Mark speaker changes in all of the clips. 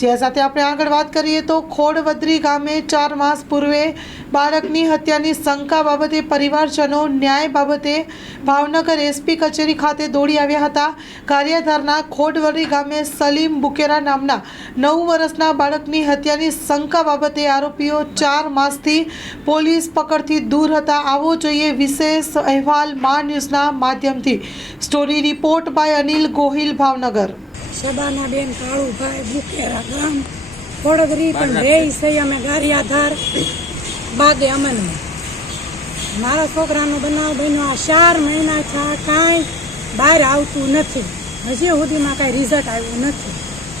Speaker 1: જે સાથે આપણે આગળ વાત કરીએ તો ખોડવદરી ગામે ચાર માસ પૂર્વે બાળકની હત્યાની શંકા બાબતે પરિવારજનો ન્યાય બાબતે ભાવનગર એસપી કચેરી ખાતે દોડી આવ્યા હતા. કાર્યધારના ખોડવદરી ગામે સલીમ બુકેરા નામના નવ વર્ષના બાળકની હત્યાની શંકા બાબતે આરોપીઓ ચાર માસથી પોલીસ પકડથી દૂર હતા. આવો જોઈએ વિશેષ અહેવાલ મા ન્યૂઝના માધ્યમથી. Story report by Anil Gohil, Bhavnagar.
Speaker 2: Sabana ben Kalubhai Bukera ગામ વડોદરી પણ બે છે. અમે ગારિયાધાર બાગે અમન મારા છોકરાનો બનાવ બન્યો આ ચાર મહિના થયા કાંઈ બહાર આવતું નથી. હજી સુધીમાં કાંઈ રિઝલ્ટ આવ્યું નથી.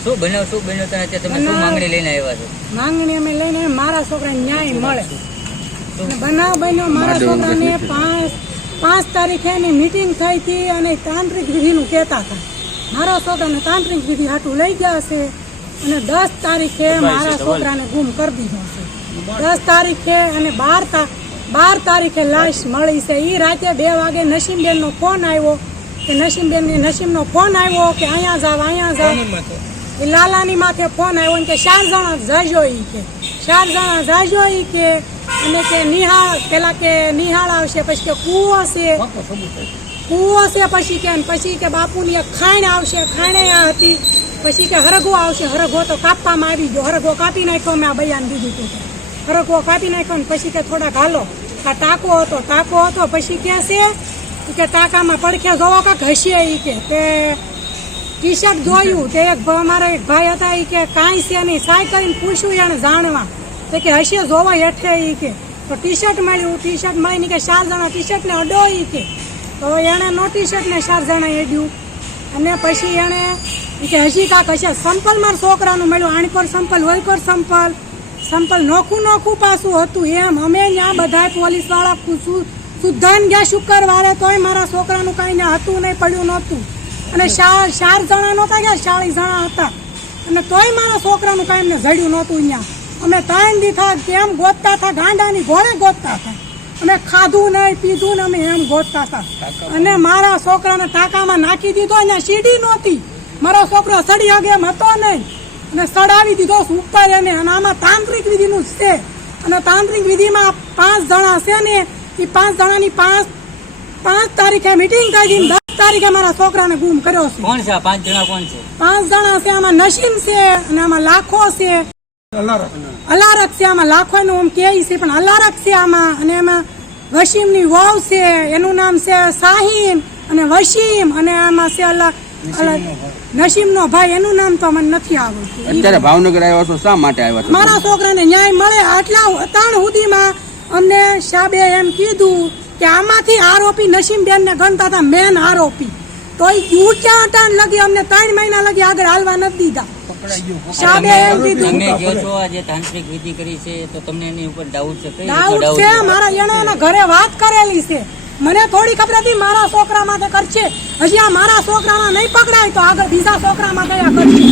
Speaker 3: શું બન્યો શું બન્યો અત્યારે? તમે શું માંગણી લઈને આવ્યા છો?
Speaker 2: માંગણી અમે લઈને મારા છોકરાને ન્યાય મળે. બનાવ બન્યો મારા છોકરાને પાંચ પાંચ તારીખે એની મિટિંગ થઈ હતી અને તાંત્રિક વિધિનું કહેતા હતા. મારા છોકરાને તાંત્રિક વિધિ હાટું લઈ ગયા છે અને દસ તારીખે મારા છોકરાને ગુમ કરી દીધો છે. દસ તારીખે અને બાર બાર તારીખે લાશ મળી છે. એ રાતે બે વાગે નસીમબેનનો ફોન આવ્યો. કે નસીમબેનને નસીમનો ફોન આવ્યો કે અહીંયા જાવ અહીંયા જાવ એ લાલાની માથે ફોન આવ્યો ને કે ચાર જણા જાજો એ કે. ચાર જણા જાજો એ કે. અને કે નિહાળ પેલા કે નિહાળ આવશે પછી કે કૂવો છે. કૂવો છે, પછી કે પછી કે બાપુની એક ખાણ આવશે, ખાણે હતી, પછી કે હરગો આવશે, હરગો તો કાપવામાં આવી ગયો. હરગો કાપી નાખ્યો, મેં આ બયાન દીધું હતું હરગો કાપી નાખ્યો ને પછી કે થોડાક હાલો. આ ટાંકો હતો ટાંકો હતો, પછી કે છે? કે ટાંકામાં પડખે જોવો કાંક હસીએ એ કે. તે ટી શર્ટ જોયું તે એક અમારા એક ભાઈ હતા એ કે કાંઈ છે નહીં સાય કરીને પૂછ્યું એને જાણવા. તો કે હશે જોવા હેઠે એ કે. તો ટી શર્ટ મળ્યું ટી શર્ટ મળીને કે ચાર જણા ટી શર્ટને અડો એ કે. તો એણે નોટિસ ને ચાર જણા હેડ્યું અને પછી એણે કે હજી કાંક હશે. સંપલ મારા છોકરાનું મળ્યું. આણકોર સંપલ હોયકોર સંપલ સંપલ નોખું નોખું પાછું હતું એમ. અમે ત્યાં બધા પોલીસવાળા સુધાન ગયા શુક્રવારે તોય મારા છોકરાનું કાંઈ ત્યાં હતું નહીં, પડ્યું નહોતું. અને ચાર જણા નહોતા ગયા, ચાળીસ જણા હતા. અને તોય મારા છોકરાનું કાંઈ એમને જડ્યું નહોતું અહીંયા. અમે ત્રણ દીથા કેમ ગોતતા હતા ગાંડાની ઘોડે ગોતતા હતા અમે ખાધું નહીં પીધું ને અમે એમ ગોતતા હતા. અને મારા છોકરાને ટાંકામાં નાખી દીધો અહીંયા સીડી નહોતી. મારો છોકરો સડી આગે એમ હતો નહીં. અને સડાવી દીધો ઉપર એને અને આમાં તાંત્રિક વિધિનું છે. અને તાંત્રિક વિધિમાં પાંચ જણા છે ને એ પાંચ જણાની પાંચ પાંચ તારીખે મિટિંગ કાઢી દસ તારીખે મારા છોકરાને ગુમ કર્યો છે.
Speaker 3: કોણ છે પાંચ જણા કોણ છે?
Speaker 2: પાંચ જણા છે આમાં નસીમ છે અને આમાં લાખો છે. અલારક. છે આમાં લાખો નું આમ કે છે પણ છે આમાં અને એમાં વસીમની વહુ છે એનું નામ છે શાહીન અને વસીમ અને આમાં છે અલગ નસીમ નસીમનો ભાઈ. એનું નામ તો મને નથી આવડતું.
Speaker 4: અત્યારે ભાવનગર આવ્યા છો શા માટે આવ્યા છો?
Speaker 2: મારા છોકરાને ન્યાય મળે આટલા અતાણ સુધીમાં અમને સાહેબે એમ કીધું કે આમાંથી આરોપી નસીમબેન ને ગણતા હતા મેન આરોપી. તો એ ક્યાં અટાણ લગી અમને ત્રણ મહિના લગી આગળ હાલવા નથી દીધા.
Speaker 3: તમે કહો છો આ જે તાંત્રિક વિધિ કરી છે તો તમને એની ઉપર ડાઉટ છે?
Speaker 2: ડાઉટ
Speaker 3: ડાઉટ
Speaker 2: છે? મારા એને એના ઘરે વાત કરેલી છે. મને થોડી ખબર હતી મારા છોકરા માટે કરશે. હજી આ મારા છોકરામાં નહીં પકડાય તો આગળ બીજા છોકરામાં ગયા કરશે?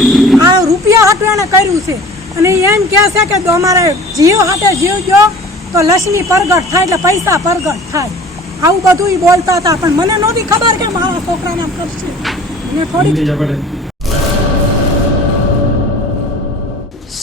Speaker 2: આ રૂપિયા હતું એને કર્યું છે. અને એમ કહે છે કે તો અમારે જીવ હાટે જીવ ગયો તો લક્ષ્મી પ્રગટ થાય એટલે પૈસા પ્રગટ થાય. આવું બધું બોલતા હતા પણ મને નહોતી ખબર કે મારા છોકરાને કરશે. મને થોડી